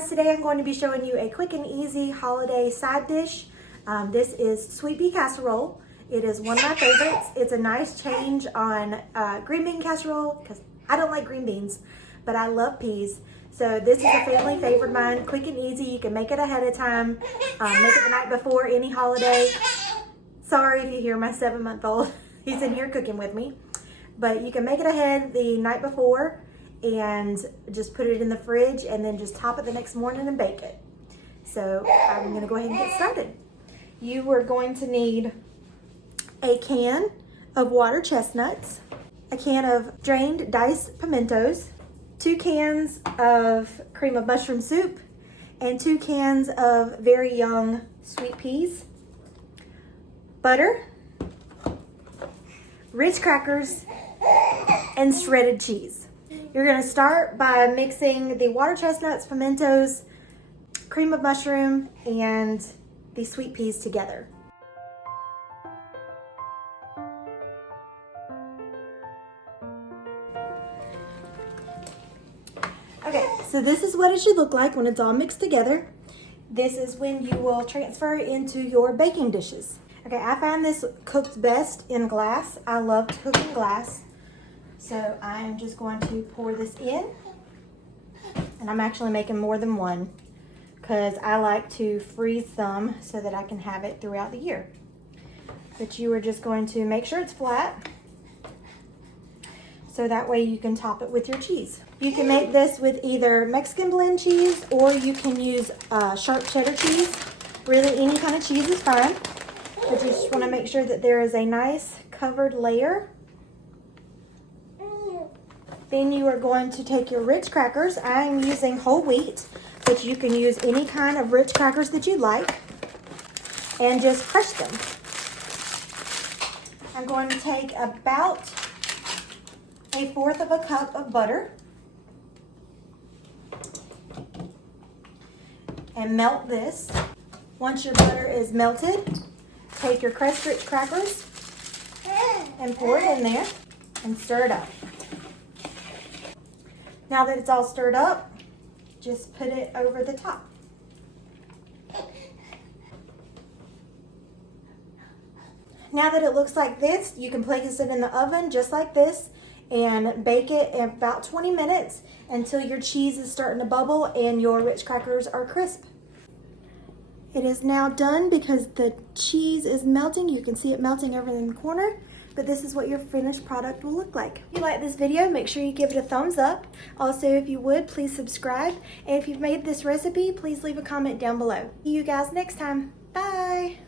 guys, today I'm going to be showing you a quick and easy holiday side dish. This is sweet pea casserole. It is one of my favorites. It's a nice change on green bean casserole because I don't like green beans, but I love peas. So this is a family favorite of mine, quick and easy. You can make it ahead of time, make it the night before any holiday. Sorry if you hear my 7-month-old. He's in here cooking with me. But you can make it ahead the night before and just put it in the fridge and then just top it the next morning and bake it. So I'm gonna go ahead and get started. You are going to need a can of water chestnuts, a can of drained diced pimentos, 2 cans of cream of mushroom soup, and 2 cans of very young sweet peas, butter, Ritz crackers, and shredded cheese. You're gonna start by mixing the water chestnuts, pimentos, cream of mushroom, and the sweet peas together. Okay, so this is what it should look like when it's all mixed together. This is when you will transfer into your baking dishes. Okay, I find this cooks best in glass. I love to cook in glass. So I am just going to pour this in. And I'm actually making more than one because I like to freeze some so that I can have it throughout the year. But you are just going to make sure it's flat so that way you can top it with your cheese. You can make this with either Mexican blend cheese or you can use sharp cheddar cheese. Really, any kind of cheese is fine. But you just want to make sure that there is a nice covered layer. Then you are going to take your Ritz crackers. I'm using whole wheat, but you can use any kind of Ritz crackers that you like, and just crush them. I'm going to take about 1/4 cup of butter and melt this. Once your butter is melted, take your crushed Ritz crackers and pour it in there and stir it up. Now that it's all stirred up, just put it over the top. Now that it looks like this, you can place it in the oven just like this and bake it in about 20 minutes until your cheese is starting to bubble and your Ritz crackers are crisp. It is now done because the cheese is melting. You can see it melting over in the corner, but this is what your finished product will look like. If you like this video, make sure you give it a thumbs up. Also, if you would, please subscribe. And if you've made this recipe, please leave a comment down below. See you guys next time. Bye.